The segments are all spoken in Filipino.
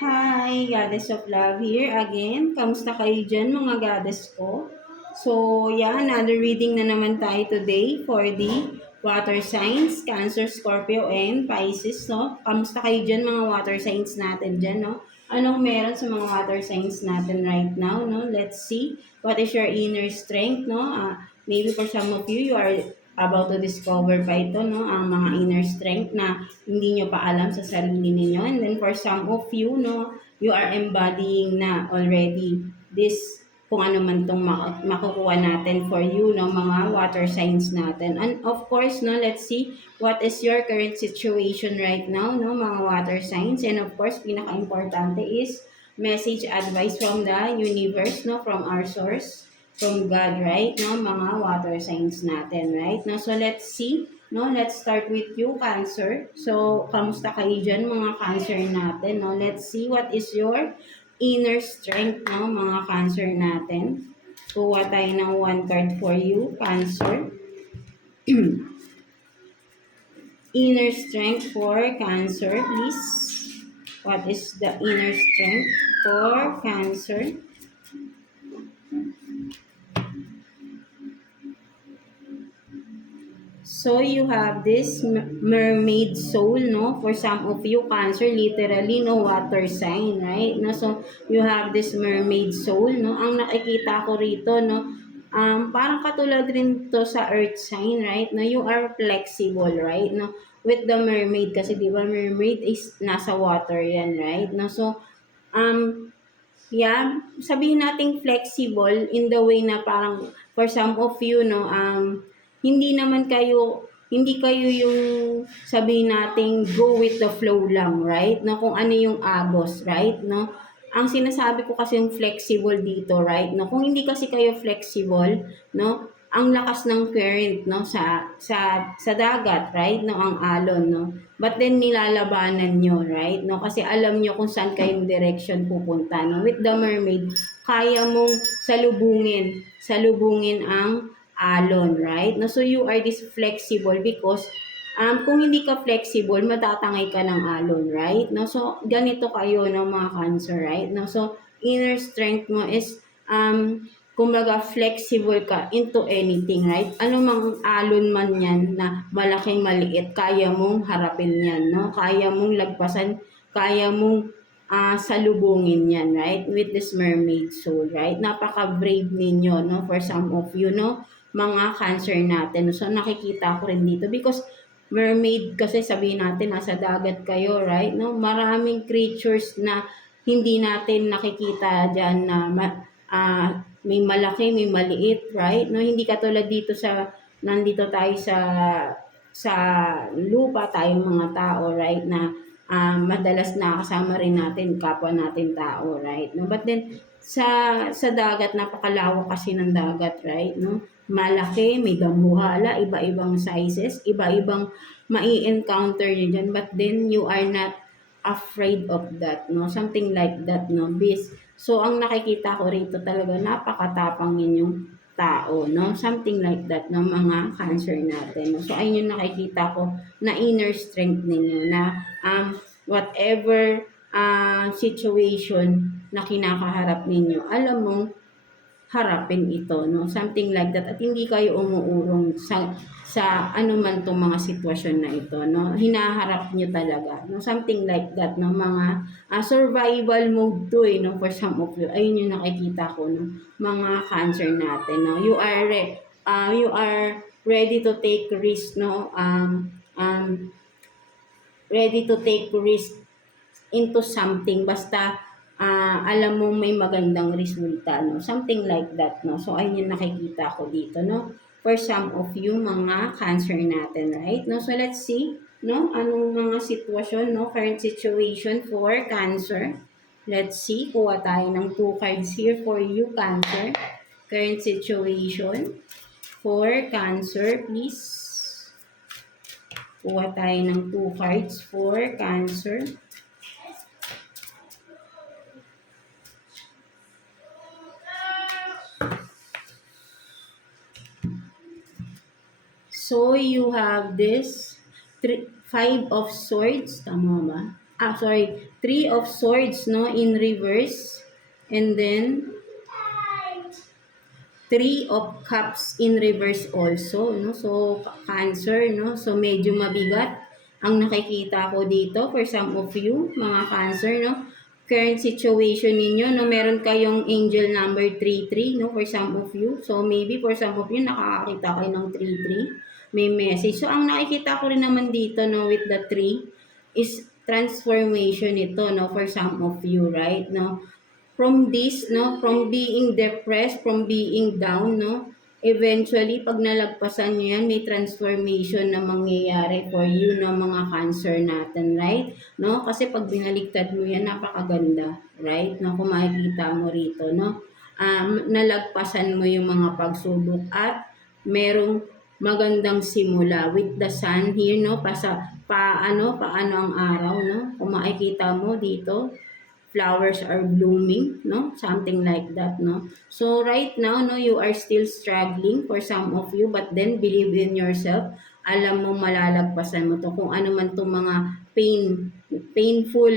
Hi, Goddess of Love here again. Kamusta kayo dyan mga goddess ko? So, yeah, another reading na naman tayo today for the water signs, Cancer, Scorpio, and Pisces, no? Kamusta kayo dyan mga water signs natin dyan, no? Anong meron sa mga water signs natin right now, no? Let's see. What is your inner strength, no? Maybe for some of you, you are about to discover pa ito, no? Ang mga inner strength na hindi nyo pa alam sa sarili ninyo. And then for some of you, no, you are embodying na already this kung ano man itong makukuha natin for you, no, mga water signs natin. And of course, no, let's see what is your current situation right now, no, mga water signs. And of course, pinaka-importante is message advice from the universe, no, from our source, from God, right, no, mga water signs natin, right? No, so let's see. No, let's start with you, Cancer. So, kamusta kayo dyan, mga Cancer natin? No, let's see what is your inner strength, no, mga Cancer natin. Kuha tayo ng one card for you, Cancer. Inner strength for Cancer, please. What is the inner strength for Cancer? So, you have this mermaid soul, no? For some of you, Cancer, literally, no, water sign, right? No? So, you have this mermaid soul, no? Ang nakikita ko rito, no? Parang katulad rin to sa earth sign, right? No? You are flexible, right? No? With the mermaid, kasi di ba mermaid is nasa water yan, right? No? So, yeah, sabihin nating flexible in the way na parang for some of you, no, hindi kayo yung sabihin nating go with the flow lang, right? No, kung ano yung agos, right? No, ang sinasabi ko kasi yung flexible dito, right? No, kung hindi kasi kayo flexible, no, ang lakas ng current, no, sa dagat, right? No, ang alon, no. But then nilalabanan nyo, right? No, kasi alam nyo kung saan kayong direction pupunta, no. With the mermaid, kaya mong salubungin ang alon, right? No, so you are this flexible because kung hindi ka flexible, matatangay ka ng alon, right? No, so ganito kayo, no, mga Cancer, right? No, so inner strength mo is kumbaga flexible ka into anything, right? Ano mang alon man yan na malaking maliit, kaya mong harapin yan, no? Kaya mong lagpasan, kaya mong salubungin yan, right? With this mermaid soul, right? Napaka-brave ninyo, no? For some of you, no? Mga Cancer natin. So, nakikita ko rin dito because mermaid kasi sabihin natin nasa dagat kayo, right? No? Maraming creatures na hindi natin nakikita diyan na may malaki, may maliit, right? No, hindi katulad dito sa nandito tayo sa lupa tayong mga tao, right? Na madalas nakasama rin natin kapwa natin tao, right? No, but then sa dagat napakalawak kasi ng dagat, right? No, malaki, may dambuhala, iba-ibang sizes, iba-ibang mai-encounter nyo dyan, but then you are not afraid of that, no? Something like that, no? So, ang nakikita ko rito talaga, napakatapang ninyong tao, no? Something like that, no? Mga Cancer natin, no? So, ayun yung nakikita ko na inner strength ninyo na whatever situation na kinakaharap ninyo, alam mong harapin ito, no? Something like that. At hindi kayo umuurong sa anuman tong mga sitwasyon na ito, no? Hinaharap nyo talaga, no? Something like that, no? Mga survival mode to, no? For some of you. Ayun yung nakikita ko, no? Mga Cancer natin, no? You are ready to take risk, no? Ready to take risk into something basta alam mo may magandang resulta, no? Something like that, no? So, ayun yung nakikita ko dito, no? For some of you, mga Cancer natin, right? No? So, let's see, no? Anong mga sitwasyon, no? Current situation for Cancer. Let's see, kuha tayo ng 2 cards here for you, Cancer. Current situation for Cancer, please. Kuha tayo ng 2 cards for Cancer. So, you have this 5 of swords. Tama ba? Three of Swords, no, in reverse. And then, Three of Cups in reverse also, no? So, Cancer, no? So, medyo mabigat ang nakikita ko dito for some of you, mga Cancer, no? Current situation ninyo, no? Meron kayong angel number 33, no? For some of you. So, maybe for some of you, nakakakita kayo ng 33. May message. So, ang nakikita ko rin naman dito, no? With the 3 is transformation ito, no? For some of you, right? No? From this, no, from being depressed, from being down, no, eventually, pag nalagpasan nyo yan, may transformation na mangyayari for you, no, mga Cancer natin, right? No, kasi pag binaligtad mo yan, napakaganda, right? No, kung makikita mo rito, no, nalagpasan mo yung mga pagsubok at merong magandang simula with the sun here, no, paano ang araw, no, kung makikita mo dito, flowers are blooming, no? Something like that, no? So right now, no, you are still struggling for some of you, but then believe in yourself. Alam mo malalagpasan mo to kung ano man tong mga painful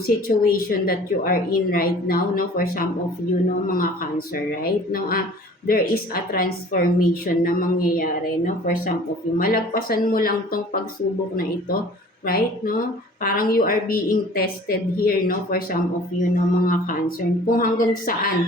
situation that you are in right now, no? For some of you, no, mga Cancer, right? No, there is a transformation na mangyayari, no? For some of you, malagpasan mo lang tong pagsubok na ito, right, no? Parang you are being tested here, no, for some of you, no, mga Cancer. Kung hanggang saan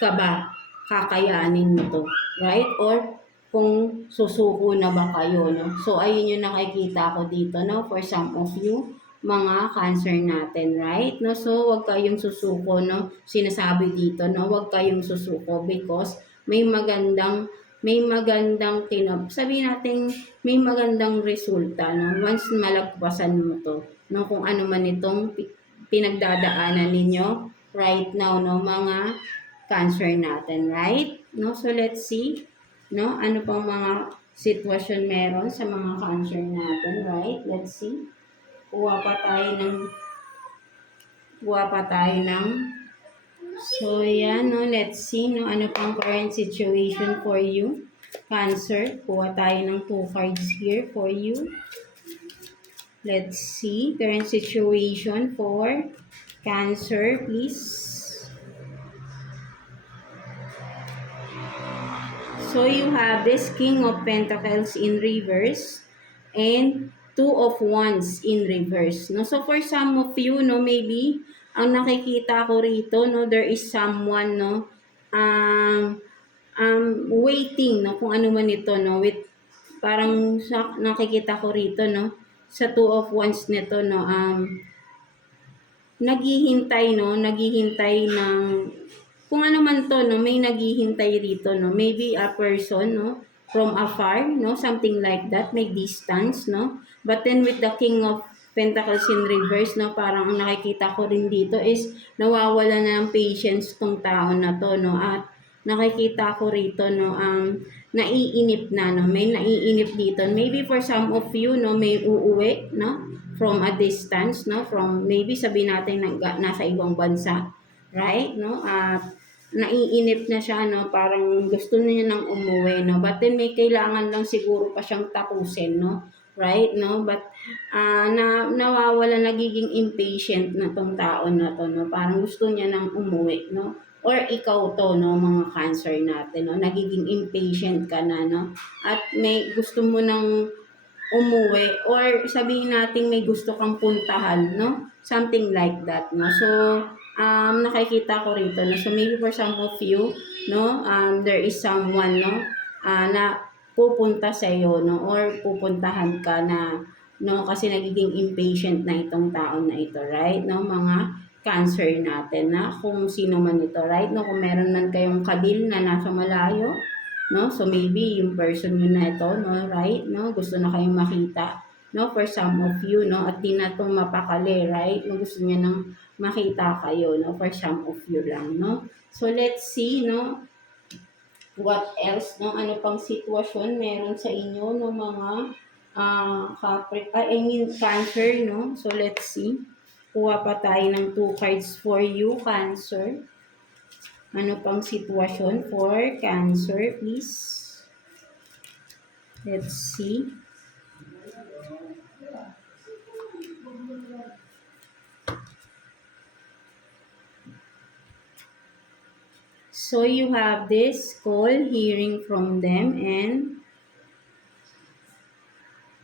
ka ba kakayanin mo to, right? Or kung susuko na ba kayo, no? So, ayun yung nakikita ko dito, no, for some of you, mga Cancer natin, right? No, so, wag kayong susuko, no? Sinasabi dito, no, wag kayong susuko because may magandang sabihin natin may magandang resulta, no? Once malagpasan mo to, no? Kung ano man itong pinagdadaanan ninyo right now, no? Mga Cancer natin, right? No? So, let's see, no? Ano pang mga sitwasyon meron sa mga Cancer natin, right? Let's see. Kuha pa tayo ng So, yan, no, let's see, no, ano pang current situation for you, Cancer. Kuha tayo ng 2 cards here for you. Let's see, current situation for Cancer, please. So, you have this King of Pentacles in reverse and Two of Wands in reverse. No? So, for some of you, no, maybe, ang nakikita ko rito, no, there is someone, no, waiting, no, kung ano man ito, no, with, parang nakikita ko rito, no, sa Two of Wands nito, no, naghihintay ng, kung ano man to, no, may naghihintay rito, no, maybe a person, no, from afar, no, something like that, may distance, no, but then with the King of Pentacles in reverse, no, parang ang nakikita ko rin dito is nawawala na ng patience tong tao na to, no, at nakikita ko rito, no, naiinip na, no, may naiinip dito, maybe for some of you, no, may uuwi, no, from a distance, no, from maybe sabihin natin nasa ibang bansa, right, no, naiinip na siya, no, parang gusto niya nang umuwi, no, but then may kailangan lang siguro pa siyang tapusin, no, right, no, but nawawala, nagiging impatient na tong tao na to, no, parang gusto niya nang umuwi, no, or ikaw to, no, mga Cancer natin, no, nagiging impatient ka na, no, at may gusto mo nang umuwi, or sabihin natin may gusto kang puntahan, no, something like that, no, so, nakikita ko rito, no? So, maybe for some of you, no, there is someone, no, na pupunta sa iyo, no, or pupuntahan ka na, no, kasi nagiging impatient na itong tao na ito, right, no, mga Cancer natin, na kung sino man ito, right, no, kung meron man kayong kadil na nasa malayo, no, so maybe yung person yun na ito, no, right, no, gusto na kayong makita, no, for some of you, no, at di na itong mapakali, right, no, gusto niya nang makita kayo, no, for some of you lang, no. So, let's see, no, what else, no, ano pang sitwasyon meron sa inyo, no, mga Cancer, no. So, let's see. Kuha pa tayo ng 2 cards for you, Cancer. Ano pang sitwasyon for Cancer, please? Let's see. So you have this call, hearing from them, and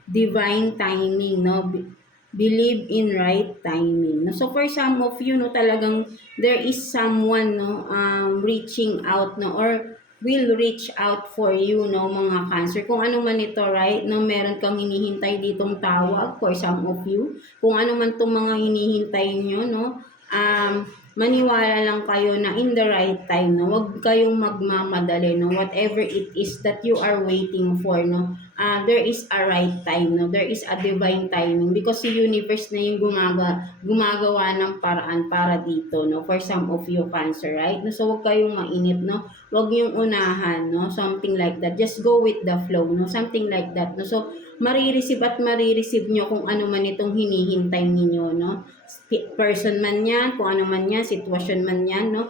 divine timing, no? Believe in right timing. No? So for some of you, no, talagang there is someone, no, reaching out, no, or will reach out for you, no, mga Cancer. Kung ano man ito, right, no, meron kang hinihintay ditong tawag for some of you. Kung ano man itong mga hinihintay nyo, no, maniwala lang kayo na in the right time, no, huwag kayong magmamadali, no, whatever it is that you are waiting for, no, there is a right time, no? There is a divine timing because si universe na yung gumagawa ng paraan para dito, no? For some of you, Cancer, right? No? So, huwag kayong mainip, no? Huwag yung unahan, no? Something like that. Just go with the flow, no? Something like that, no? So, marireceive nyo kung ano man itong hinihintay ninyo, no? Person man yan, kung ano man yan, sitwasyon man yan, no?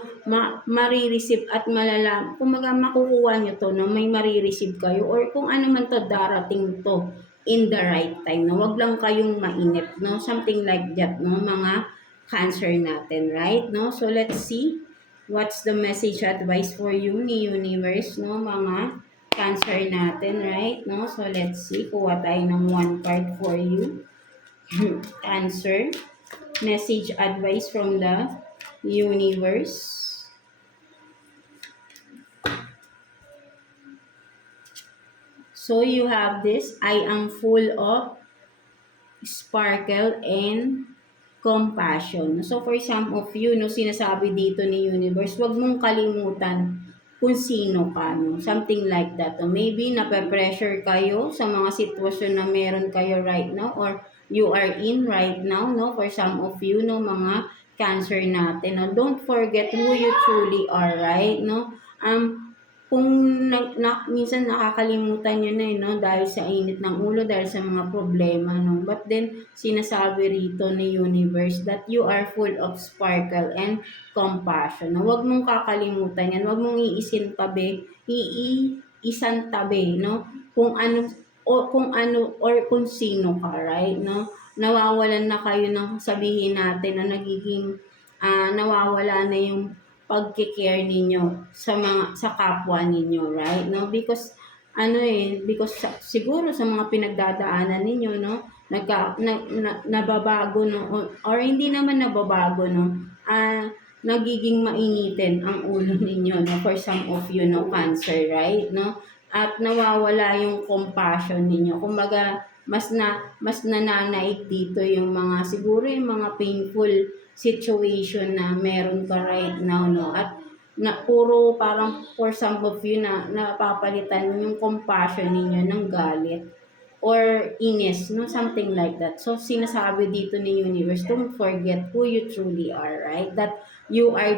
Marireceive at malalam, kumaga makukuha nyo to, no? May marireceive kayo or kung ano man to, darating to in the right time, no? Wag lang kayong mainip, no? Something like that, no? Mga Cancer natin, right? No? So, let's see what's the message advice for you ni Universe, no? Mga Cancer natin, right? No? So, let's see. Kuha tayo ng one card for you. Cancer. Message advice from the universe. So you have this, I am full of sparkle and compassion. So for some of you, no, sinasabi dito ni universe, wag mong kalimutan kung sino ka, no? Something like that. O maybe nape-pressure kayo sa mga sitwasyon na meron kayo right now or you are in right now, no? For some of you, no, mga Cancer natin, no? Don't forget who you truly are, right? No? Kung minsan nakakalimutan nyo na no? Dahil sa init ng ulo, dahil sa mga problema, no? But then, sinasabi rito ni universe that you are full of sparkle and compassion. No? Huwag mong kakalimutan yan. Huwag mong iisan tabi, no? Kung ano, or kung sino ka, right? No? Nawawalan na kayo ng sabihin natin na nagiging, nawawala na yung pagki-care ninyo sa kapwa ninyo, right? No, because siguro sa mga pinagdadaanan ninyo, no, nababago, no, or hindi naman nababago, no, nagiging mainitin ang ulo ninyo, no, for some of you, no, Cancer, right? No, at nawawala yung compassion ninyo. Kumbaga, mas nananaig dito yung mga siguro yung mga painful situation na meron ka right now, no? At na puro parang for some of you na napapalitan yung compassion ninyo ng galit or inis, no? Something like that. So, sinasabi dito ni universe, don't forget who you truly are, right? That you are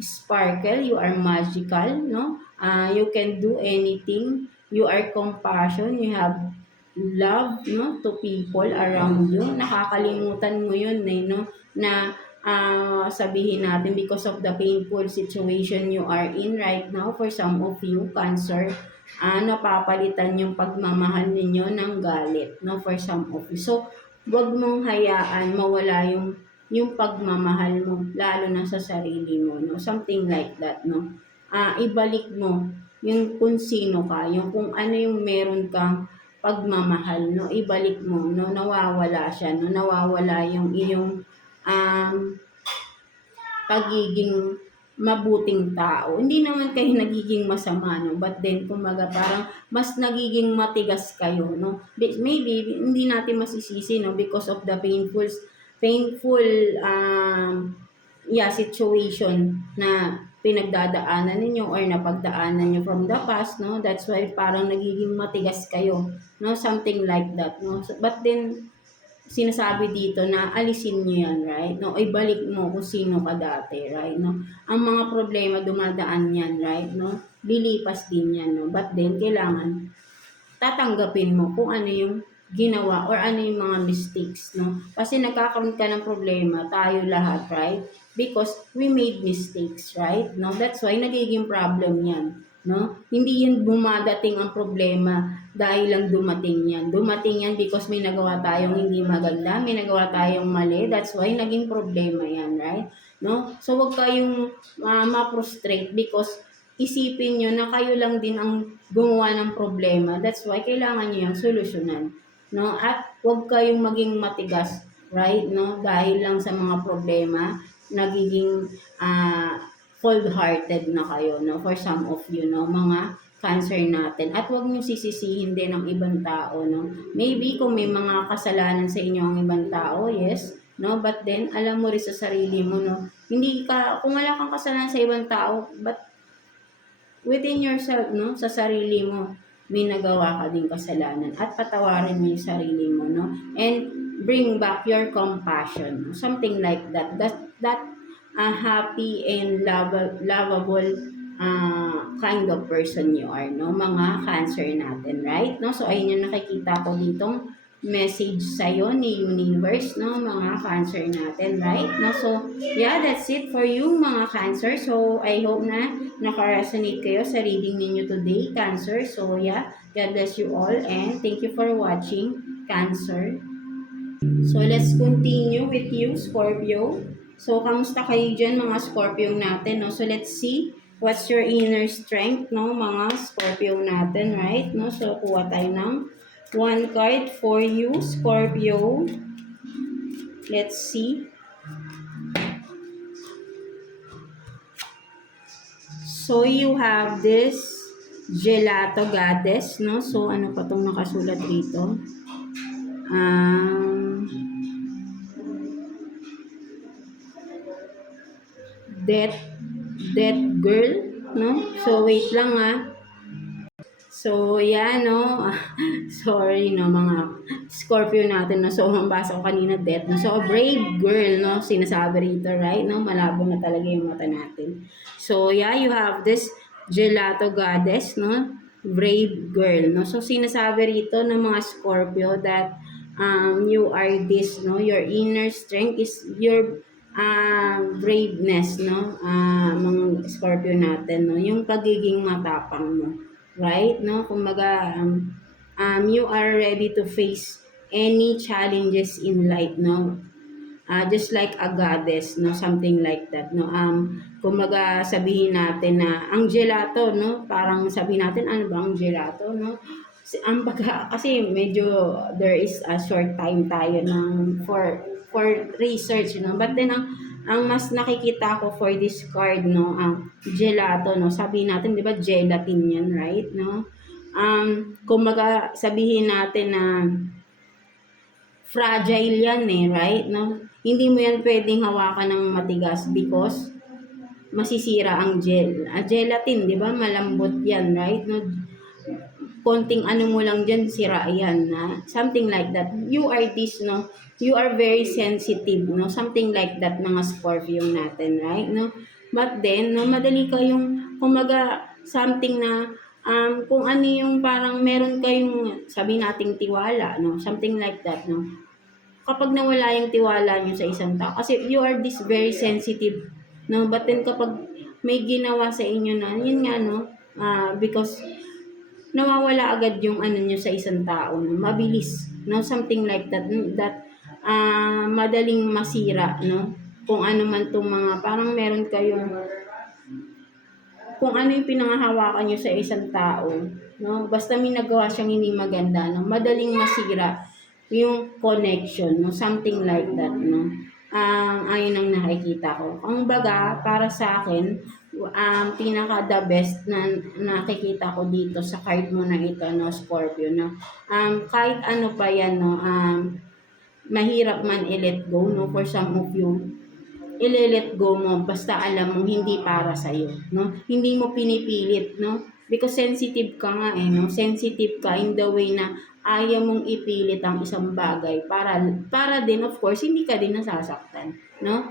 sparkle, you are magical, no? You can do anything, you are compassion, you have love, no, to people around you. Nakakalimutan mo yun, no, na sabihin natin because of the painful situation you are in right now. For some of you, Cancer, napapalitan yung pagmamahal ninyo ng galit, no, for some of you. So, wag mong hayaan mawala yung pagmamahal mo, lalo na sa sarili mo, no, something like that, no. Ibalik mo yung kung sino ka, yung kung ano yung meron kang pagmamahal, no, ibalik mo, no, nawawala siya, no, nawawala yung iyong pagiging mabuting tao. Hindi naman kayo nagiging masama, no, but then, kumaga, parang mas nagiging matigas kayo, no, maybe, hindi natin masisisi, no, because of the painful, situation na pinagdadaanan ninyo or napagdaanan nyo from the past, no? That's why parang nagiging matigas kayo, no? Something like that, no? So, but then, sinasabi dito na alisin nyo yan, right? No? Ibalik mo kung sino ka dati, right? No? Ang mga problema dumadaan yan, right? No? Lilipas din yan, no? But then, kailangan tatanggapin mo kung ano yung ginawa or ano yung mga mistakes, no? Kasi nagkakaroon ka ng problema, tayo lahat, right? Because we made mistakes, right? No? That's why nagiging problem yan, no? Hindi yan bumadating ang problema dahil lang dumating yan because may nagawa tayong hindi maganda, may nagawa tayong mali, that's why naging problema yan, right? No? So, wag kayong ma-frustrate because isipin nyo na kayo lang din ang gumawa ng problema. That's why kailangan nyo yung solusyonan. No? At wag kayong maging matigas, right? No? Dahil lang sa mga problema, nagiging cold-hearted na kayo, no? For some of you, no? Mga cancer natin. At huwag niyo sisisihin din ng ibang tao, no? Maybe kung may mga kasalanan sa inyo ang ibang tao, yes, no? But then, alam mo rin sa sarili mo, no? Hindi ka, kung wala kang kasalanan sa ibang tao, but within yourself, no? Sa sarili mo, may nagawa ka din kasalanan. At patawarin mo yung sarili mo, no? And bring back your compassion. Something like that. That happy and lovable kind of person you are, no? Mga cancer natin, right? No? So, ayun yung nakikita ko ditong message sa'yo ni universe, no? Mga cancer natin, right? No? So, yeah, that's it for you, mga cancer. So, I hope na naka-resonate kayo sa reading ninyo today, cancer. So, yeah, God bless you all and thank you for watching, cancer. So, let's continue with you, Scorpio. So, kamusta kayo dyan, mga Scorpio natin, no? So, let's see what's your inner strength, no? Mga Scorpio natin, right? No? So, kuha tayo ng one card for you, Scorpio. Let's see. So, you have this Gelato Goddess, no? So, ano pa itong nakasulat dito? Death Girl, no? So, wait lang So, yan, no? Sorry, no, mga Scorpio natin, no? So, ang basa ko kanina, death, no? So, a brave girl, no? Sinasabi rito, right? No? Malabo na talaga yung mata natin. So, yeah, you have this Gelato Goddess, no? Brave girl, no? So, sinasabi rito ng mga Scorpio that you are this, no? Your inner strength is your braveness, no? Mga Scorpio natin, no? Yung pagiging matapang mo. Right? No? Kumbaga, you are ready to face any challenges in life, no? Just like a goddess, no? Something like that, no? Kumbaga, sabihin natin na ang gelato, no? Parang sabihin natin, ano ba ang gelato, no? Kasi medyo there is a short time tayo for research, no? But then, ang mas nakikita ko for this card, no, gelato, no, sabihin natin, di ba, gelatin yan, right, no? Kumbaga, sabihin natin na fragile yan, right, no? Hindi mo yan pwedeng hawakan ng matigas because masisira ang gelatin, di ba? Malambot yan, right, no? Konting ano mo lang dyan, sira yan, something like that. You are this, no? You are very sensitive, no? Something like that, mga Scorpio natin, right, no? But then, no, madali kayong, kumaga, something na, kung ano yung parang meron kayong, sabi nating tiwala, no? Something like that, no? Kapag nawala yung tiwala nyo sa isang tao, kasi you are this very sensitive, no? But then, kapag may ginawa sa inyo na, yun nga, no? Because, nawawala agad yung ano nyo sa isang tao, no? Mabilis, no? Something like that, madaling masira, no? Kung ano man itong mga, parang meron kayong, kung ano yung pinangahawakan nyo sa isang tao, no? Basta may nagawa siyang hindi maganda, no? Madaling masira yung connection, no? Something like that, no? Ayun ang nakikita ko. Ang baga, para sa akin, pinaka the best na nakikita ko dito sa card mo na ito, no, Scorpio, no? Kahit ano pa yan, no, mahirap man i-let go, no, for some of you, i-let go mo, basta alam mo, hindi para sa'yo, no? Hindi mo pinipilit, no? Because sensitive ka nga, no? Sensitive ka in the way na ayaw mong ipilit ang isang bagay para din, of course, hindi ka din nasasaktan, no?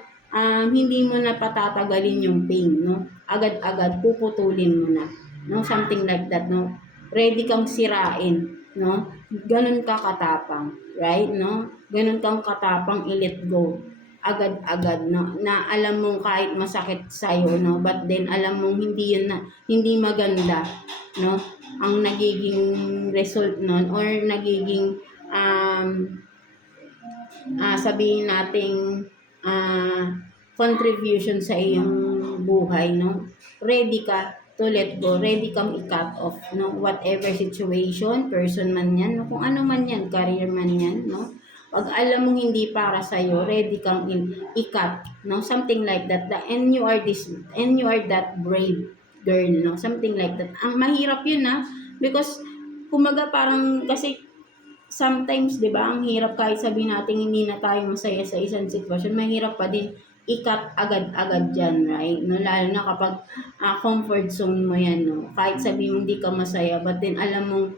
Hindi mo na patatagalin yung pain, no? Agad-agad, puputulin mo na, no? Something like that, no? Ready kang sirain, no? Ganun ka katapang, right, no? Ganun kang katapang i-let go. Agad-agad, no? Na alam mong kahit masakit sa'yo, no? But then, alam mong hindi yun na, hindi maganda, no? ang nagiging result nun or nagiging sabihin nating contribution sa iyong buhay, no? Ready ka to let go, ready kang i-cut off, no? Whatever situation, person man yan, no? Kung ano man yan, career man yan, no? Pag alam mong hindi para sa'yo, ready kang i-cut, no? Something like that. And you are that brave girl, no? Something like that. Ang mahirap yun, because kumaga parang kasi sometimes, 'di ba, ang hirap kahit sabihin natin hindi na tayo masaya sa isang sitwasyon, mahirap pa din i-cut agad-agad diyan, right? No, lalo na kapag comfort zone mo 'yan, no. Kahit sabihin mo hindi ka masaya, but then alam mong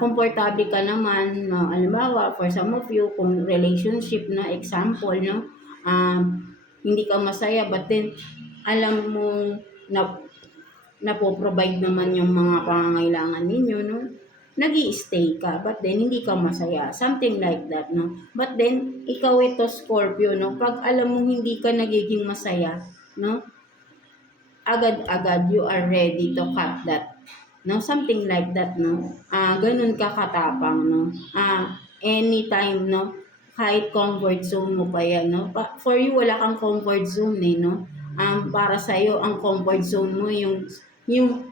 komportable ka naman, no. Halimbawa, for some of you, kung relationship na example, no, hindi ka masaya, but then alam mong napo-provide naman yung mga pangangailangan ninyo, no? Nag-i-stay ka, but then hindi ka masaya. Something like that, no? But then, ikaw ito, Scorpio, no? Pag alam mong hindi ka nagiging masaya, no? Agad-agad, you are ready to cut that. No? Something like that, no? Ganun ka katapang, no? Anytime, no? Kahit comfort zone mo pa yan, no? For you, wala kang comfort zone, eh, no? Para sa'yo, ang comfort zone mo, yung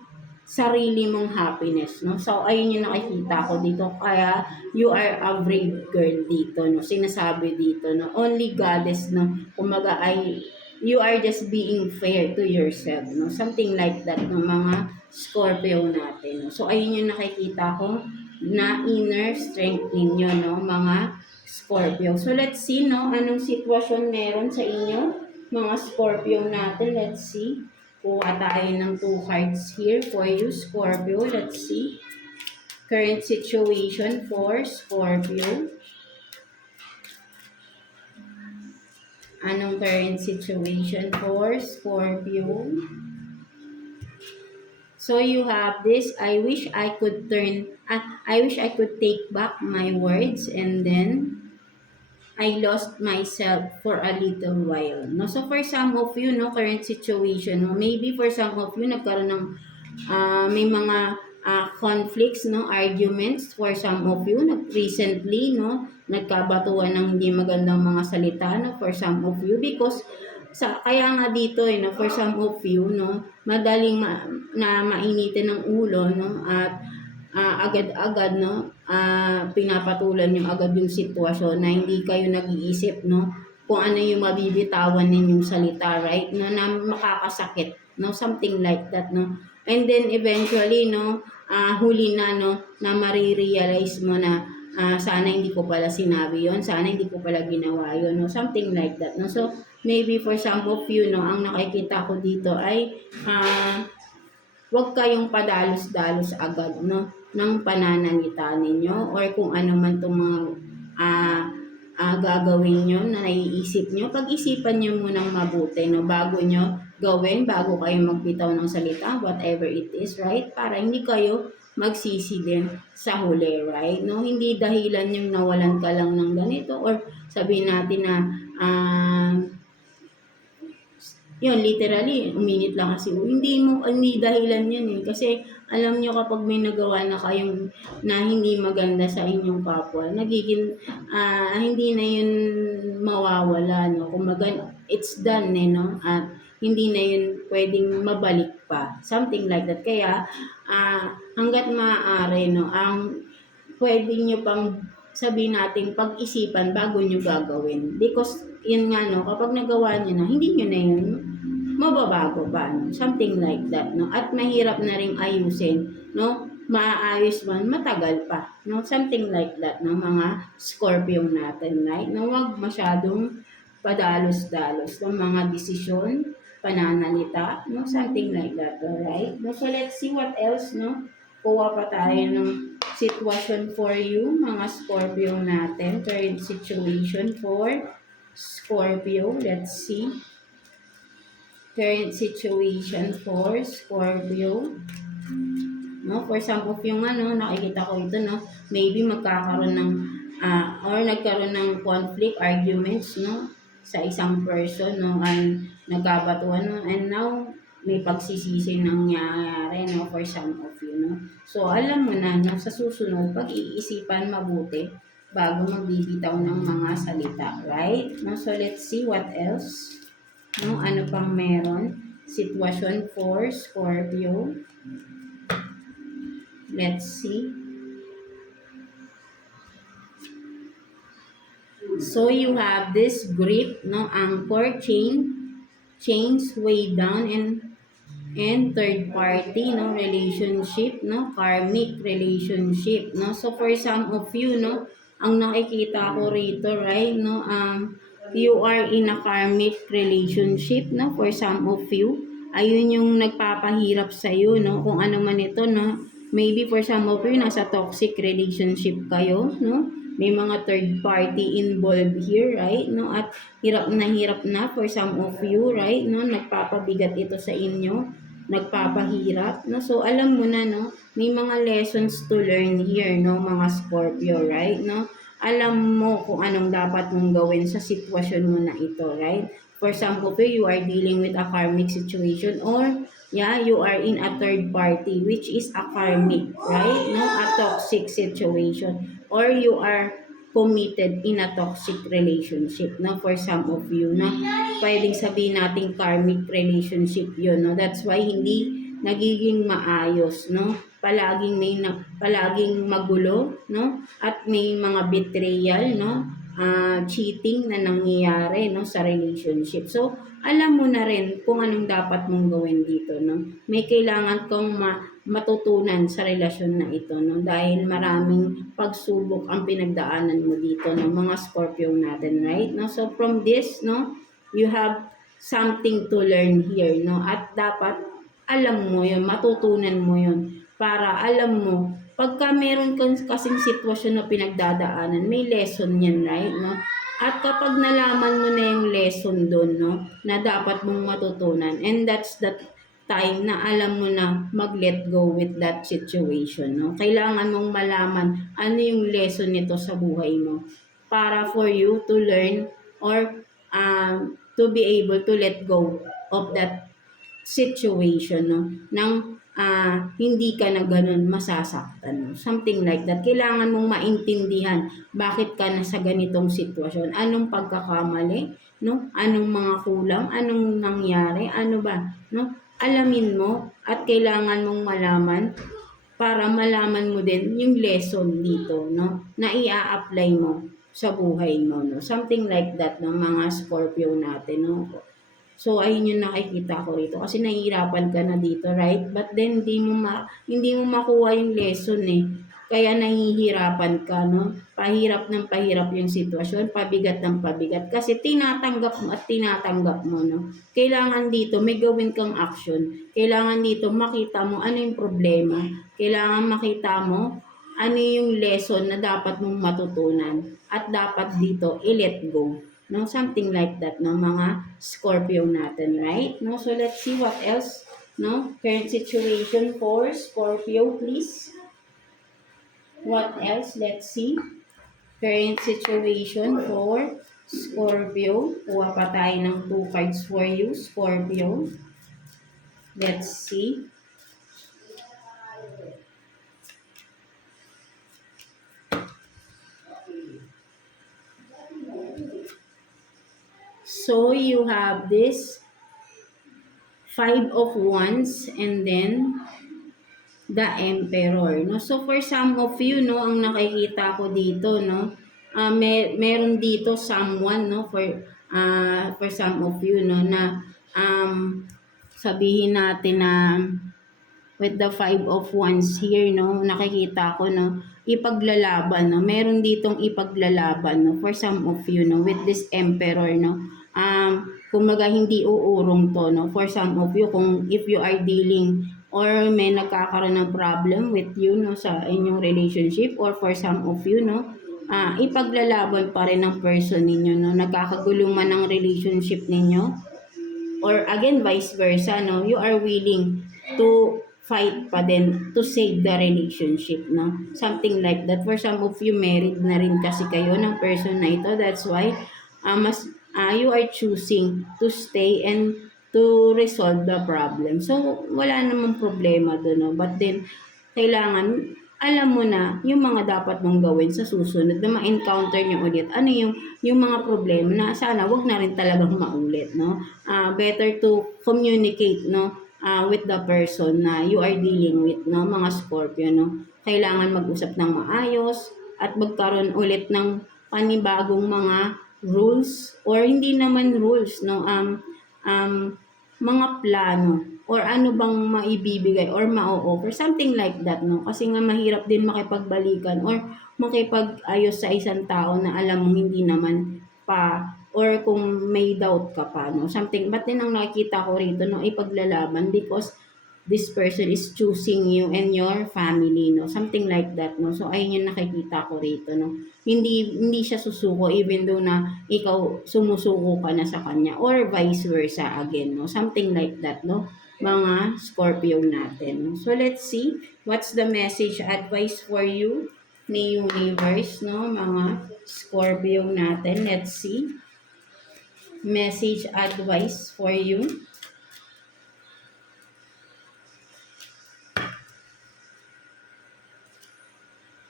sarili mong happiness, no? So, ayun yung nakikita ko dito. Kaya, you are a brave girl dito, no? Sinasabi dito, no? Only goddess, no? Kumaga ay, you are just being fair to yourself, no? Something like that, no? Mga Scorpio natin, no? So, ayun yung nakikita ko na inner strength ninyo, no? Mga Scorpio. So, let's see, no? Anong sitwasyon meron sa inyo, mga Scorpio natin. Let's see. Kuha tayo ng 2 cards here for you, Scorpio. Let's see. Current situation for Scorpio. Anong current situation for Scorpio? So you have this, I wish I could take back my words, and then I lost myself for a little while. No? So for some of you, no, current situation, no, maybe for some of you, nagkaroon ng may mga conflicts, no, arguments for some of you, recently, no, nagkabatuan ng hindi magandang mga salita, no, for some of you, because kaya nga dito, no, for some of you, no, madaling na mainitin ng ulo, no, at agad-agad, no, pinapatulan yung agad yung sitwasyon na hindi kayo nag-iisip, no, kung ano yung mabibitawan ninyong salita, right, no, na makakasakit, no, something like that, no. And then eventually, no, huli na, no, na marirealize mo na sana hindi ko pala sinabi yon, sana hindi ko pala ginawa yon, no, something like that, no. So maybe for some of you, no, ang nakikita ko dito ay wag kayong padalos-dalos agad, no, ng pananalita ninyo or kung ano man itong mga gagawin nyo na naiisip nyo. Pag-isipan nyo munang mabuti, no, bago nyo gawin, bago kayo magbitaw ng salita, whatever it is, right? Para hindi kayo magsisi din sa huli, right? No, hindi dahilan yung nawalan ka lang ng ganito or sabihin natin na yun, literally, uminit lang kasi. Hindi dahilan yan eh. Kasi, alam nyo kapag may nagawa na kayong na hindi maganda sa inyong kapwa, nagiging, hindi na yun mawawala, no? Kumbaga, it's done eh, no? At hindi na yun pwedeng mabalik pa. Something like that. Kaya, hanggat maaari, no, ang pwede nyo pang sabihin natin pag-isipan bago nyo gagawin. Because, yun nga, no, kapag nagawa nyo na, hindi nyo na yun mababago pa, no? Something like that, no? At mahirap na ring ayusin, no? Maaayos man, matagal pa, no? Something like that, no? Mga Scorpio natin, right? No, wag masyadong padalos-dalos ng mga desisyon, pananalita, no? Something like that, alright? No? So, let's see what else, no? Kuha pa tayo ng sitwasyon for you, mga Scorpio natin. Current situation for Scorpio. Let's see. Current situation for Scorpio. No, for some of yung nakikita ko ito, no, maybe magkakaroon ng or nagkaroon ng conflict, arguments, no, sa isang person, no, and nagkabatuan, no, and now may pagsisisi nangyayari, no, for some of you, no. So, alam mo na, no, sa susunod, pag-iisipan mabuti bago magbibitaw ng mga salita, right? No, so, let's see what else. No, ano pang meron? Sitwasyon for Scorpio. Let's see. So, you have this grip, no, anchor, chains way down, and third party, no, relationship, no, karmic relationship, no. So, for some of you, no, ang nakikita ko rito, right, no, you are in a karmic relationship, no, for some of you. Ayun yung nagpapahirap sa iyo, no, kung ano man ito, no. Maybe for some of you, nasa toxic relationship kayo, no. May mga third party involved here, right, no, at hirap na for some of you, right, no, nagpapabigat ito sa inyo, nagpapahirap, no. So, alam mo na, no, may mga lessons to learn here, no, mga Scorpio, right, no. Alam mo kung anong dapat mong gawin sa sitwasyon mo na ito, right? For some of you are dealing with a karmic situation, or yeah, you are in a third party, which is a karmic, right? No, a toxic situation, or you are committed in a toxic relationship, no, for some of you, na pwedeng sabihin nating karmic relationship yun, no. That's why hindi nagiging maayos, no. Palaging magulo, no, at may mga betrayal, no, cheating na nangyayari, no, sa relationship. So, alam mo na rin kung anong dapat mong gawin dito, no. May kailangan kang matutunan sa relasyon na ito, no, dahil maraming pagsubok ang pinagdaanan mo dito, no, mga Scorpio natin, right? No, so from this, no, you have something to learn here, no, at dapat alam mo yun, matutunan mo yun, para alam mo, pagka meron kang kasing sitwasyon na pinagdadaanan, may lesson yan, right, no? At kapag nalaman mo na yung lesson doon, no, na dapat mong matutunan, and that's the time na alam mo na mag-let go with that situation, no? Kailangan mong malaman ano yung lesson nito sa buhay mo para for you to learn, or to be able to let go of that situation, no, nang hindi ka na ganun masasaktan, no? Something like that. Kailangan mong maintindihan bakit ka nasa ganitong sitwasyon, anong pagkakamali, no, anong mga kulang, anong nangyari, ano ba, no, alamin mo, at kailangan mong malaman para malaman mo din yung lesson dito, no, na ia-apply mo sa buhay mo, no, something like that, no, mga Scorpio natin, no. So, ayun yung nakikita ko rito. Kasi nahihirapan ka na dito, right? But then, hindi mo makuha yung lesson eh. Kaya nahihirapan ka, no? Pahirap ng pahirap yung sitwasyon, pabigat ng pabigat. Kasi tinatanggap mo at tinatanggap mo, no? Kailangan dito, may gawin kang action. Kailangan dito, makita mo ano yung problema. Kailangan makita mo ano yung lesson na dapat mong matutunan. At dapat dito, i-let go. No, something like that, no, mga Scorpio natin, right? No, so let's see what else, no, current situation for Scorpio, please. What else? Let's see. Current situation for Scorpio. Kuha pa tayo ng 2 cards for you, Scorpio. Let's see. So, you have this 5 of Wands and then the Emperor, no? So, for some of you, no, ang nakikita ko dito, no, meron dito someone, no, for some of you, no, na sabihin natin na with the 5 of Wands here, no, nakikita ko, no, ipaglalaban, no, meron ditong ipaglalaban, no, for some of you, no, with this Emperor, no. Kumaga hindi uurong to, no, for some of you, kung if you are dealing or may nagkakaroon ng problem with you, no, sa inyong relationship, or for some of you, no, ipaglalaban pa rin ng person ninyo, no, nagkakagulo man ng relationship ninyo, or again vice versa, no, you are willing to fight pa din to save the relationship, no, something like that. For some of you, married na rin kasi kayo ng person na ito, that's why you are choosing to stay and to resolve the problem. So, wala namang problema doon, no? But then, kailangan alam mo na yung mga dapat mong gawin sa susunod na ma-encounter nyo ulit. Ano yung mga problema na sana wag na rin talagang maulit, no? Better to communicate, no? With the person na you are dealing with, no? Mga Scorpio, no? Kailangan mag-usap ng maayos at magkaroon ulit ng panibagong mga rules or hindi naman rules, no? Mga plano or ano bang maibibigay or ma-o-offer, something like that, no? Kasi nga mahirap din makipagbalikan or makipag-ayos sa isang tao na alam mong hindi naman pa or kung may doubt ka pa, no? Something, but din ang nakikita ko rito, no, ipaglalaban because this person is choosing you and your family, no? Something like that, no? So, ayun yung nakikita ko rito, no? Hindi siya susuko even though na ikaw sumusuko ka na sa kanya or vice versa again, no? Something like that, no? Mga Scorpio natin. So, let's see what's the message advice for you ni universe, no? Mga Scorpio natin. Let's see. Message advice for you.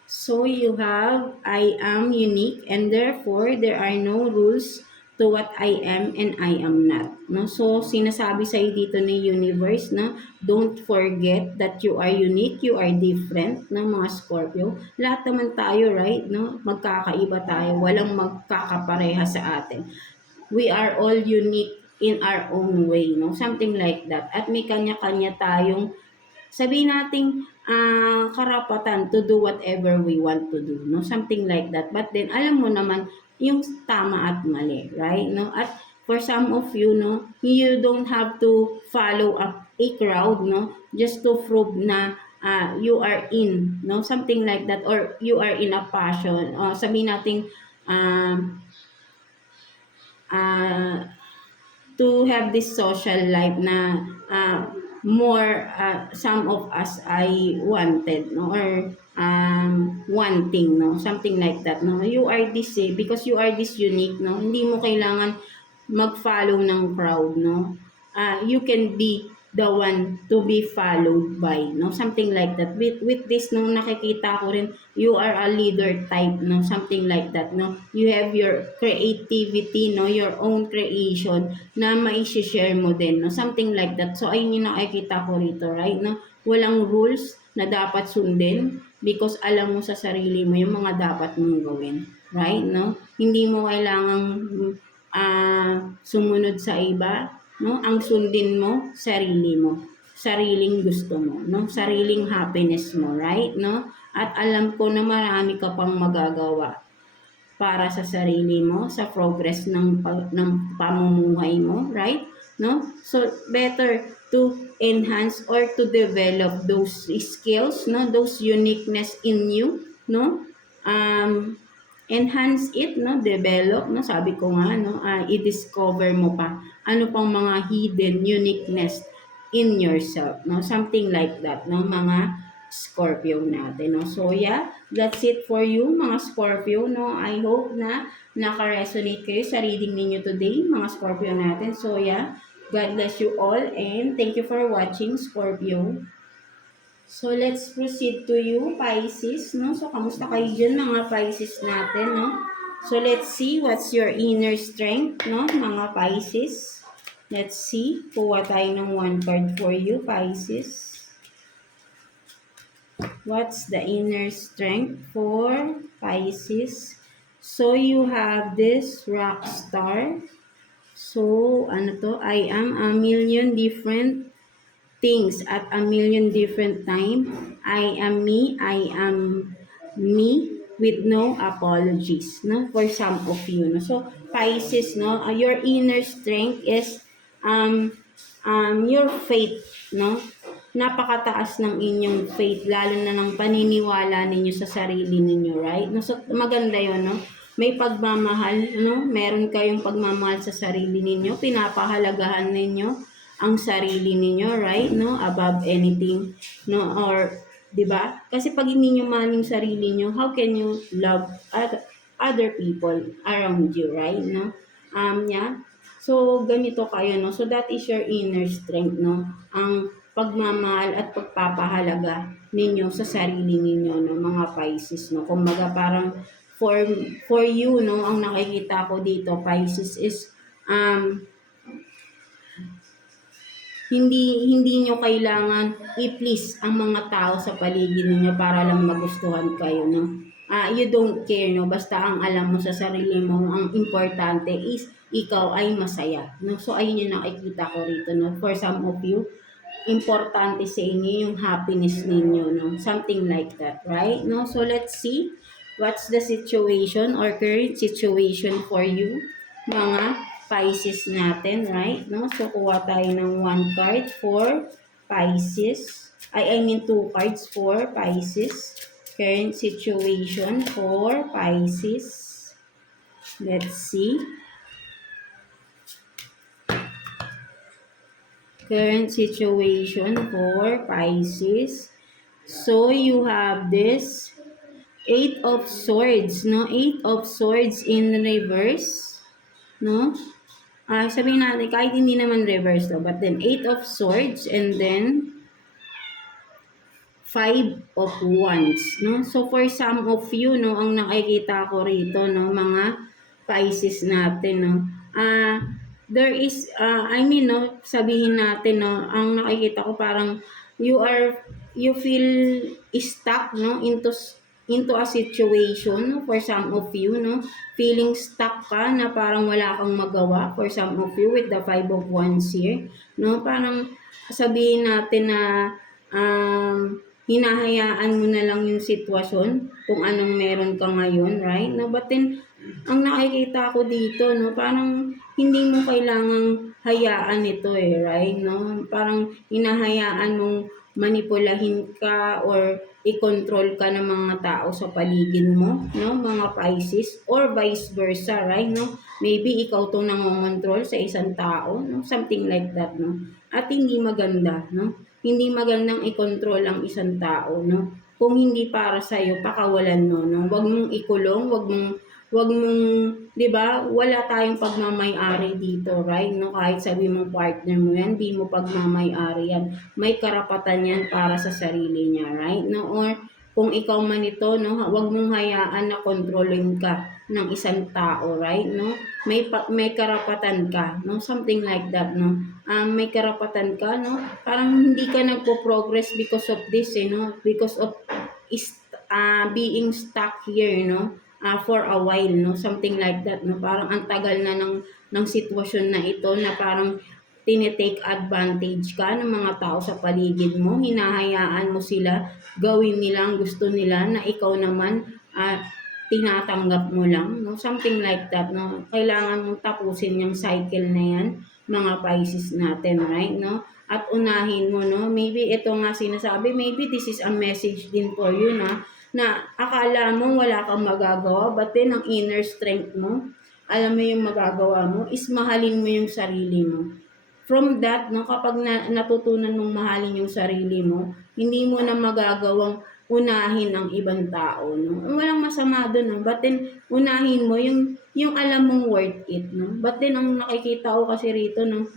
So you have, I am unique and therefore there are no rules to what I am and I am not. No? So sinasabi sa iyo dito ni universe na don't forget that you are unique, you are different, no, mga Scorpio. Lahat naman tayo, right? No? Magkakaiba tayo, walang magkakapareha sa atin. We are all unique in our own way, no? Something like that. At may kanya-kanya tayong sabihin nating karapatan to do whatever we want to do, no? Something like that. But then, alam mo naman yung tama at mali, right? No? At for some of you, no, you don't have to follow up a crowd, no? Just to prove na you are in, no? Something like that. Or you are in a passion. Sabihin nating to have this social life na more some of us ay wanted, no, or wanting, no, something like that, no. You are this because you are this unique, no, hindi mo kailangan mag-follow ng crowd, no. You can be the one to be followed by, no, something like that. With this, no, nakikita ko rin you are a leader type, no, something like that, no. You have your creativity, no, your own creation na mai-share mo din, no, something like that. So ayun yung nakikita ko rito, right, no. Walang rules na dapat sundin because alam mo sa sarili mo yung mga dapat mong gawin, right, no. Hindi mo kailangang sumunod sa iba, no? Ang sundin mo, sarili mo. Sariling gusto mo, no? Sariling happiness mo, right, no? At alam ko na marami ka pang magagawa para sa sarili mo, sa progress ng pamumuhay mo, right? No? So, better to enhance or to develop those skills, no? Those uniqueness in you, no? Enhance it, no, develop, no, sabi ko nga, no, i-discover mo pa ano pang mga hidden uniqueness in yourself, no, something like that, no, mga Scorpio natin, no. So yeah, that's it for you, mga Scorpio, no. I hope na naka-resonate kayo sa reading ninyo today, mga Scorpio natin. So yeah, God bless you all and thank you for watching, Scorpio. So, let's proceed to you, Pisces, no? So, kamusta kayo dyan, mga Pisces natin, no? So, let's see what's your inner strength, no, mga Pisces. Let's see. Kuha tayo ng one card for you, Pisces. What's the inner strength for Pisces? So, you have this rock star. So, ano to? I am a million different things at a million different time. I am me with no apologies, no, for some of you, no. So Pisces, no, your inner strength is your faith, no. Napakataas ng inyong faith, lalo na ng paniniwala ninyo sa sarili ninyo, right? No, so maganda 'yon, no. May pagmamahal, no? Meron kayong pagmamahal sa sarili ninyo, pinapahalagahan ninyo ang sarili ninyo, right, no, above anything, no, or, di ba? Kasi pag hindi nyo mahal yung sarili nyo, how can you love other people around you, right, no? Yeah. So, ganito kayo, no? So, that is your inner strength, no? Ang pagmamahal at pagpapahalaga ninyo sa sarili ninyo, no? Mga Pisces, no? Kumbaga, parang for you, no? Ang nakikita ko dito, Pisces, is hindi nyo kailangan i-please ang mga tao sa paligid niyo para lang magustuhan kayo, no? You don't care, no? Basta ang alam mo sa sarili mo, ang importante is ikaw ay masaya, no? So, ayun yung nakikita ko rito, no? For some of you, importante sa inyo yung happiness ninyo, no? Something like that, right? No? So, let's see what's the situation or current situation for you, mga Pisces natin, right? No? So, kuha tayo ng one card for Pisces. I mean, two cards for Pisces. Current situation for Pisces. Let's see. Current situation for Pisces. So, you have this Eight of Swords, no? Eight of Swords in reverse, no? Sabihin natin, kahit hindi naman reverse to, but then 8 of Swords and then 5 of Wands, no? So, for some of you, no, ang nakikita ko rito, no, mga Pisces natin, no, there is, no, sabihin natin, no, ang nakikita ko parang you feel stuck, no, into a situation, no, for some of you, no, feeling stuck ka na parang wala kang magawa for some of you with the 5 of Wands here, no, parang sabihin natin na hinahayaan mo na lang yung sitwasyon kung anong meron ka ngayon, right? No, but then, ang nakikita ko dito, no, parang hindi mo kailangang hayaan ito right? No? Parang hinahayaan mong manipulahin ka or i-control ka ng mga tao sa paligid mo, no? Mga Pisces, or vice versa, right? No? Maybe ikaw tong nangongontrol sa isang tao, no? Something like that, no? At hindi maganda, no? Hindi magandang i-control ang isang tao, no? Kung hindi para sa iyo, pakawalan mo, no? Huwag mong ikulong, wag mong, 'di ba? Wala tayong pagmamay-ari dito, right? No, kahit sabi mong partner mo 'yan, di mo pagmamay-ari 'yan. May karapatan 'yan para sa sarili niya, right? No, or kung ikaw man ito, no, wag mong hayaan na kontrolin ka ng isang tao, right? No? May karapatan ka, no? Something like that, no? May karapatan ka, no? Parang hindi ka nagpo-progress because of this, no? Because of being stuck here, no? For a while, no? Something like that, no? Parang ang tagal na ng sitwasyon na ito na parang tinitake advantage ka ng mga tao sa paligid mo, hinahayaan mo sila, gawin nila ang gusto nila na ikaw naman tinatanggap mo lang, no? Something like that, no? Kailangan mong tapusin yung cycle na yan, mga Pisces natin, right, no? At unahin mo, no? Maybe ito nga sinasabi, maybe this is a message din for you na akala mo wala kang magagawa, but then ang inner strength mo, alam mo yung magagawa mo, is mahalin mo yung sarili mo. From that, no, kapag natutunan mong mahalin yung sarili mo, hindi mo na magagawang unahin ang ibang tao, no? Walang masama doon, no? But then, unahin mo yung alam mong worth it, no? But then, ang nakikita ko kasi rito, no,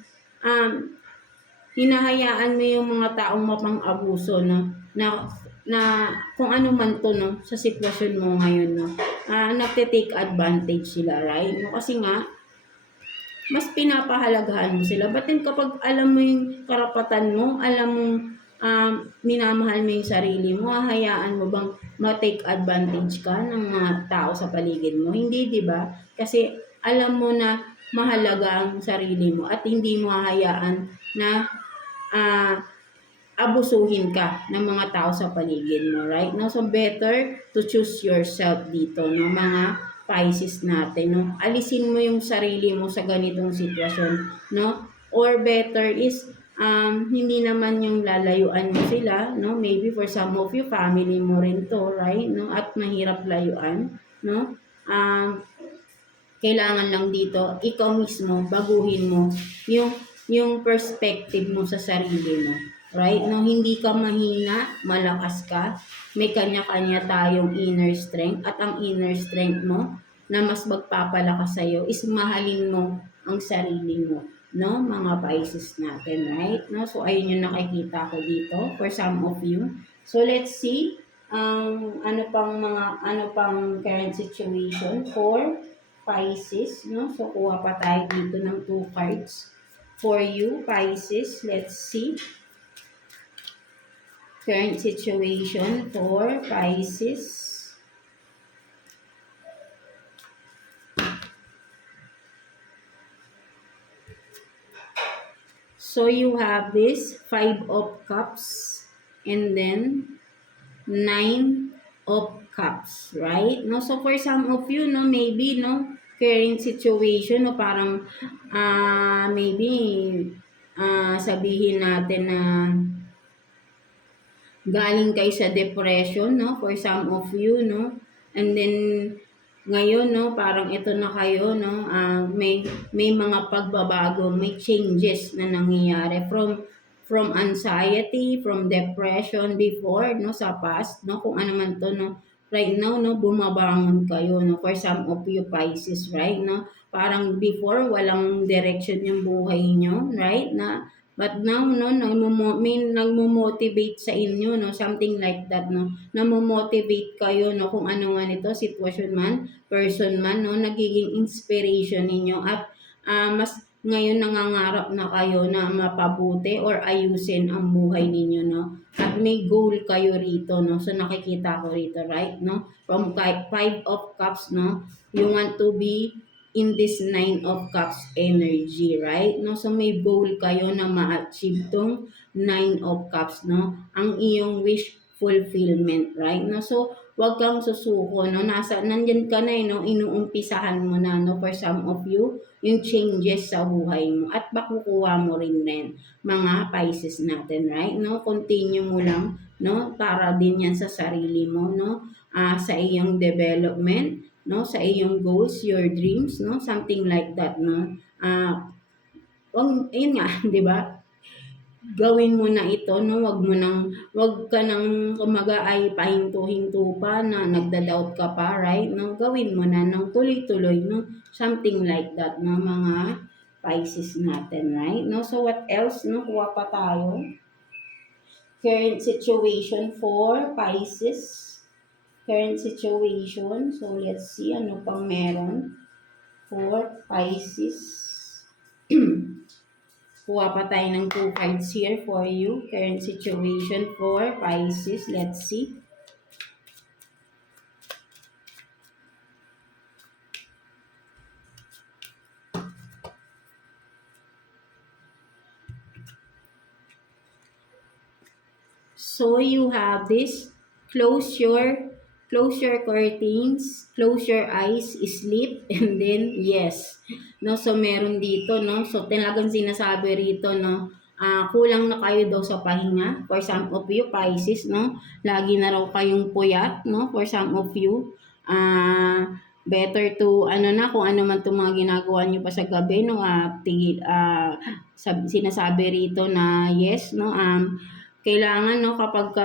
hinahayaan mo yung mga taong mapang-abuso, no? Na kung ano man to, no, sa sitwasyon mo ngayon, no, nagte-take advantage sila, right? No, kasi nga, mas pinapahalagahan mo sila. But then kapag alam mo yung karapatan mo, alam mong minamahal mo yung sarili mo, hayaan mo bang ma-take advantage ka ng mga tao sa paligid mo? Hindi, di ba? Kasi alam mo na mahalaga ang sarili mo at hindi mo hahayaan na abusuhin ka ng mga tao sa paligid mo, right? No? So better to choose yourself dito, no, mga Pisces natin, no? Alisin mo yung sarili mo sa ganitong sitwasyon, no? Or better is hindi naman yung lalayuan mo sila, no? Maybe for some of you, family mo rin to, right? No? At mahirap layuan, no? Kailangan lang dito, ikaw mismo, baguhin mo yung perspective mo sa sarili mo, right? No, hindi ka mahina, malakas ka. May kanya-kanya tayong inner strength at ang inner strength mo, na mas magpapalakas sa'yo is mahalin mo ang sarili mo, no? Mga Pisces natin, right? No? So, ayun yung nakikita ko dito for some of you. So, let's see ano pang current situation for Pisces, no? So, kuha pa tayo dito ng 2 cards for you, Pisces. Let's see current situation for Pisces. So you have this 5 of Cups and then 9 of Cups, right? No, so for some of you, no, maybe, no, current situation, no, parang maybe sabihin natin na galing kayo sa depression, no, for some of you, no, and then ngayon, no, parang ito na kayo, no, may mga pagbabago, may changes na nangyayari from anxiety, from depression before, no, sa past, no, kung ano man to, no, right now, no, bumabangon kayo, no, for some of you Pisces, right, no, parang before walang direction yung buhay nyo, right, na but now, no, may nagmo-motivate sa inyo, no, something like that, no, namo-motivate kayo, no, kung ano man ito, sitwasyon man, person man, no, nagiging inspiration ninyo at mas ngayon nangangarap na kayo na mapabuti or ayusin ang buhay ninyo, no, at may goal kayo rito, no, so nakikita ko rito, right, no, from 5 of Cups, no, you want to be in this 9 of Cups energy, right? No, so may goal kayo na ma-achieve tong 9 of Cups, no? Ang iyong wish fulfillment, right? No, so wag kang susuko, no? Nandiyan ka na, no? Inuumpisahan mo na, no? For some of you, yung changes sa buhay mo at makukuha mo rin din, mga Pisces natin, right? No, continue mo lang, no? Para din yan sa sarili mo, no? Sa iyong development, no, sa iyong goals, your dreams, no, something like that, no. Ayun nga, 'di ba? Gawin mo na ito, no, wag ka nang kumaga ay pahinto-hinto pa na nagda-doubt ka pa, right? No, gawin mo na ng tuloy-tuloy, no, something like that, no, mga Pisces natin, right? No, so what else, no, kuha pa tayo. Current situation for Pisces. Current situation. So, let's see ano pang meron for Pisces. Kuha pa tayo ng 2 cards here for you. Current situation for Pisces. Let's see. So, you have this. Close your curtains, close your eyes, sleep, and then yes. No, so meron dito, no. So talagang sinasabi rito, no, kulang na kayo daw sa pahinga. For some of you Pisces, no, lagi na raw kayong puyat, no. For some of you, better to ano na kung ano man 'tong mga ginagawa niyo pa sa gabi, no, sinasabi rito na yes, no, kailangan, no, kapag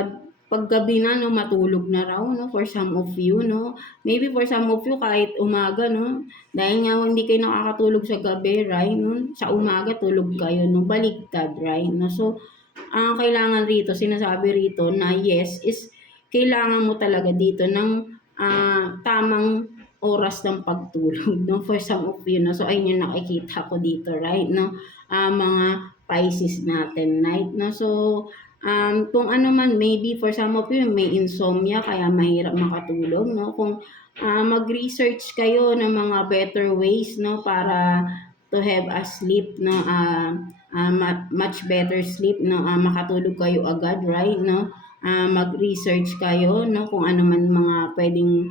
paggabi na, no, matulog na raw, no, for some of you, no. Maybe for some of you kahit umaga, no, dahil nga hindi kayo nakakatulog sa gabi, right, no, sa umaga tulog kayo, no, baligtad, right, no. So, kailangan rito, sinasabi rito na yes is kailangan mo talaga dito ng tamang oras ng pagtulog, no, for some of you, no. So, ayun yung nakikita ko dito, right, no, mga Pisces natin, right, no. So, kung ano man, maybe for some of you may insomnia kaya mahirap makatulog, no? Kung mag-research kayo ng mga better ways, no, para to have a sleep, no, much better sleep, no, makatulog kayo agad, right, no? Mag-research kayo, no, kung ano man mga pwedeng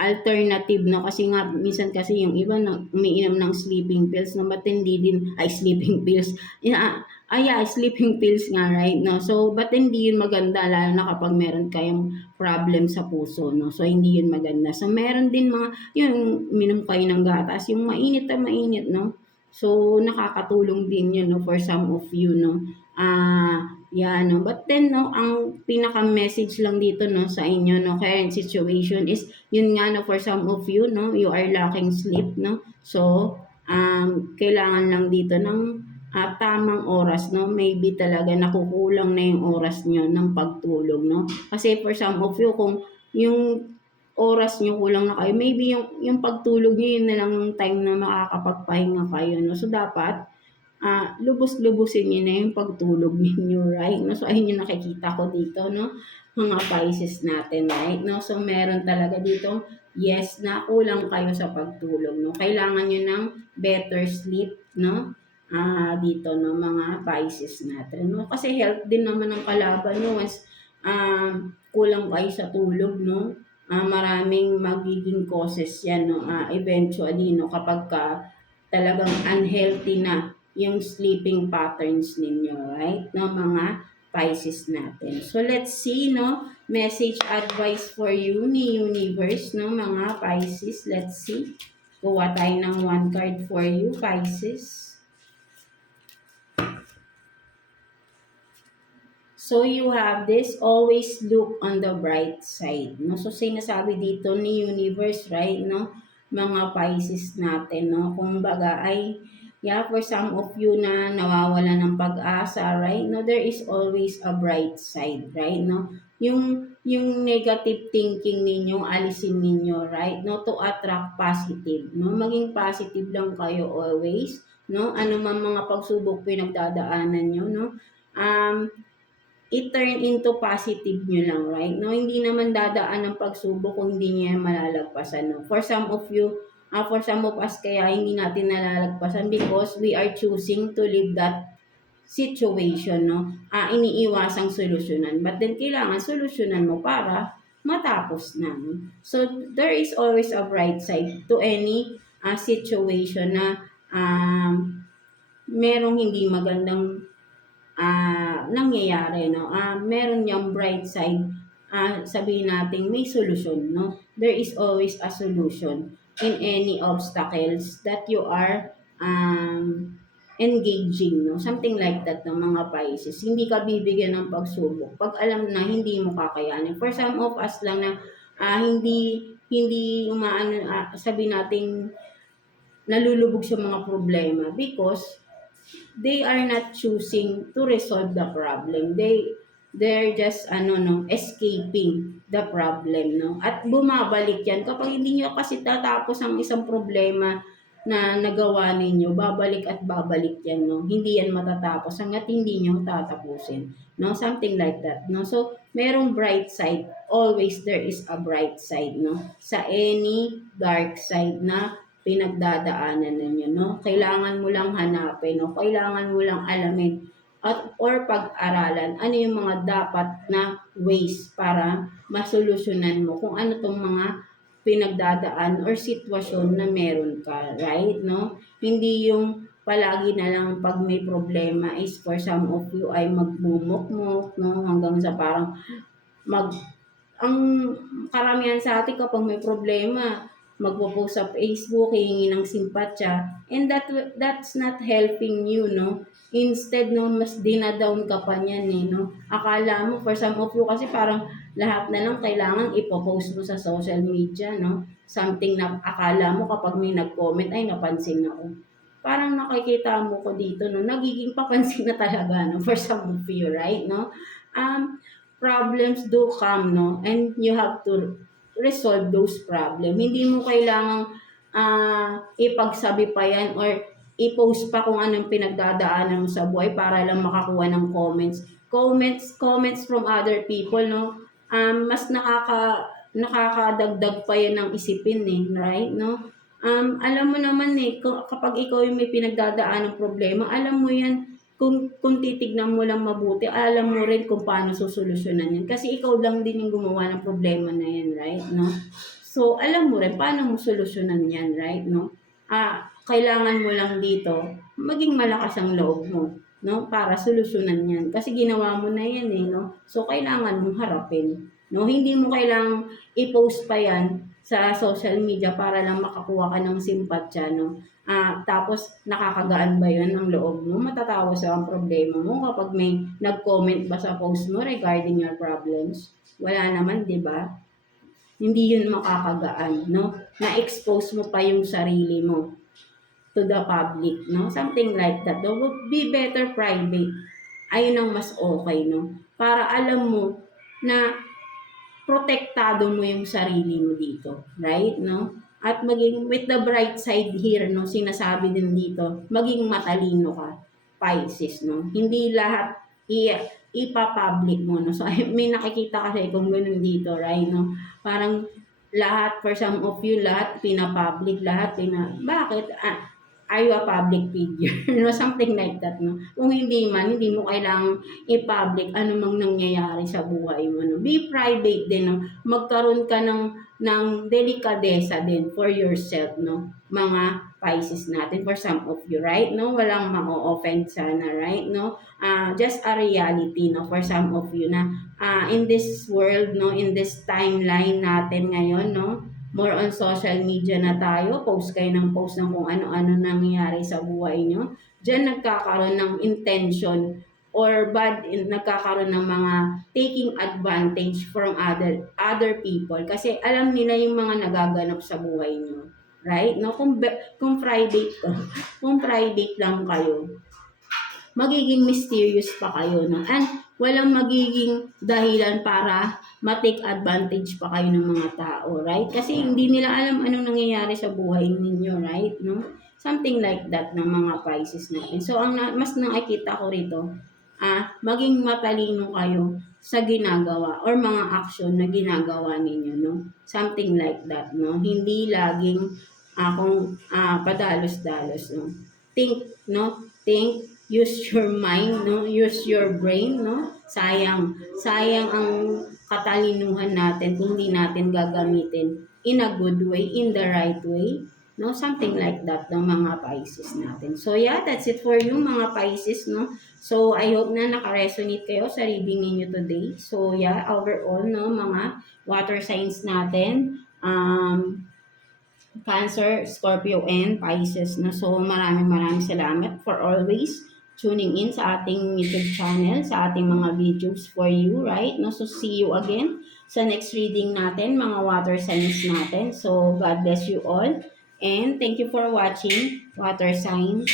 alternative, no, kasi nga minsan kasi yung iba na umiinom ng sleeping pills, no, but hindi din sleeping pills. Sleeping pills nga, right, no? So, but hindi yun maganda, lalo na kapag meron kayong problem sa puso, no? So, hindi yun maganda. So, meron din mga, yung minom kayo ng gatas, yung mainit na mainit, no? So, nakakatulong din yun, no, for some of you, no? Yan, no? But then, no, ang pinaka-message lang dito, no, sa inyo, no, current situation is, yun nga, no, for some of you, no, you are lacking sleep, no? So, kailangan lang dito ng tamang oras, no? Maybe talaga nakukulang na yung oras nyo ng pagtulog, no? Kasi for some of you, kung yung oras nyo kulang na kayo, maybe yung pagtulog nyo, yun na lang yung time na makakapagpahinga kayo, no? So, dapat, lubos-lubusin niyo na yung pagtulog ninyo, right? No? So, ayun yung nakikita ko dito, no? Mga Pisces natin, right? No? So, meron talaga dito, yes, na kulang kayo sa pagtulog, no? Kailangan nyo ng better sleep, no? Dito, no? Mga Pisces natin, no? Kasi health din naman ang kalaban nyo once kulang kayo sa tulog, no? Maraming magiging causes yan, no? Eventually, no? Kapag talagang unhealthy na yung sleeping patterns ninyo, right? No, mga Pisces natin. So, let's see, no? Message advice for you ni Universe, no? Mga Pisces, let's see. Kuha tayo ng one card for you, Pisces. So, you have this, always look on the bright side, no? So, sinasabi dito ni Universe, right, no? Mga Pisces natin, no? Kung baga ay, yeah, for some of you na nawawala ng pag-asa, right? No, there is always a bright side, right? No, yung negative thinking ninyo, alisin ninyo, right? No, to attract positive, no? Maging positive lang kayo always, no? Ano man mga pagsubok pinagdadaanan nyo, no? I-turn into positive nyo lang, right? No, hindi naman dadaan ng pagsubok kung hindi nyo yan malalagpasan, no? For some of you, for some of us, kaya hindi natin nalalagpasan because we are choosing to live that situation, no? Iniiwasang solusyonan. But then, kailangan solusyonan mo para matapos na, no? So, there is always a bright side to any situation na merong hindi magandang nangyayari, no? Meron yung bright side, sabihin natin may solusyon, no? There is always a solution in any obstacles that you are engaging, no? Something like that, no, mga Pisces. Hindi ka bibigyan ng pagsubok pag alam na hindi mo kakayanin. For some of us lang na hindi umaano, sabihin natin nalulubog sa mga problema because they are not choosing to resolve the problem. They're just escaping the problem, no? At bumabalik yan kapag hindi niyo kasi tatapos ang isang problema na nagawa ninyo, babalik at babalik yan, no? Hindi yan matatapos hangga't hindi niyo tatapusin, no? Something like that, no? So, merong bright side. Always there is a bright side, no? Sa any dark side na pinagdadaanan ninyo, no? Kailangan mo lang hanapin, no? Kailangan mo lang alamin or pag-aralan ano yung mga dapat na ways para masolusyonan mo kung ano tong mga pinagdadaan or sitwasyon na meron ka, right, no? Hindi yung palagi na lang pag may problema is for some of you ay magmumukmuk, no? Hanggang sa parang ang karamihan sa atin kapag may problema, magpo-post sa Facebook, hihingi ng simpatya, and that's not helping you, no? Instead, no, mas dinadown ka pa niyan, eh, no? Akala mo, for some of you kasi parang lahat na lang kailangan ipopost mo sa social media, no? Something na akala mo kapag may nag-comment, ay napansin ako. Parang nakikita mo ko dito, no? Nagiging papansin na talaga, no? For some of you, right, no? Problems do come, no? And you have to resolve those problems. Hindi mo kailangang ipagsabi pa yan or i-post pa kung anong pinagdadaanan mo sa buhay para lang makakuha ng comments. Comments from other people, no? Mas nakakadagdag pa yan ng isipin, eh, right, no? Alam mo naman, eh, kapag ikaw yung may pinagdadaan ng problema, alam mo yan, kung titignan mo lang mabuti, alam mo rin kung paano susolusyonan yan. Kasi ikaw lang din yung gumawa ng problema na yan, right, no? So, alam mo rin paano mo solusyonan yan, right, no? Kailangan mo lang dito, maging malakas ang loob mo, no? Para solusyonan yan. Kasi ginawa mo na yan, eh, no? So, kailangan mong harapin, no? Hindi mo kailangang i-post pa yan sa social media para lang makakuha ka ng simpatya, no? Tapos nakakagaan ba yun ang loob mo? Matatawas ang problema mo kapag may nag-comment ba sa post mo regarding your problems? Wala naman, di ba? Hindi yun makakagaan, no? Na-expose mo pa yung sarili mo to the public, no? Something like that. No? Be better private. Ayun ang mas okay, no? Para alam mo na protektado mo yung sarili mo dito, right? No? At maging with the bright side here, no, sinasabi din dito, maging matalino ka, Pisces, no? Hindi lahat ipapublic mo, no? So, may nakikita kasi kung ganun dito, right, no? Parang lahat, for some of you, lahat pinapublic, bakit? Are you a public figure? No, something like that, no? Kung hindi man, hindi mo kailangang i-public ano mang nangyayari sa buhay mo, no? Be private din, no? Magkaroon ka ng delikadesa din for yourself, no? Mga Pisces natin, for some of you, right? No? Walang ma-offend sana, right? No? Just a reality, no? For some of you na in this world, no? In this timeline natin ngayon, no? More on social media na tayo, post kayo ng post ng kung ano-ano nangyayari sa buhay nyo. Diyan nagkakaroon ng intention or nagkakaroon ng mga taking advantage from other people kasi alam nila yung mga nagaganap sa buhay nyo. Right? No? Kung private ka, kung private lang kayo, magiging mysterious pa kayo, no? And walang magiging dahilan para ma-take advantage pa kayo ng mga tao, right? Kasi hindi nila alam anong nangyayari sa buhay ninyo, right? No? Something like that ng mga Pisces natin. So, mas nakikita ko rito, maging matalino kayo sa ginagawa or mga action na ginagawa ninyo, no? Something like that, no? Hindi laging padalos-dalos, no? Think, no? Think, use your mind, no? Use your brain, no? Sayang ang katalinuhan natin kung hindi natin gagamitin in a good way, in the right way, no? Something like that ng mga Pisces natin. So yeah, that's it for you mga Pisces, no? So I hope na naka-resonate kayo sa reading ninyo today. So yeah, overall, no, mga water signs natin, Cancer, Scorpio, and Pisces, no? So maraming salamat for always tuning in sa ating YouTube channel, sa ating mga videos for you, right? No? So see you again sa next reading natin, mga water signs natin. So God bless you all. And thank you for watching Water Signs.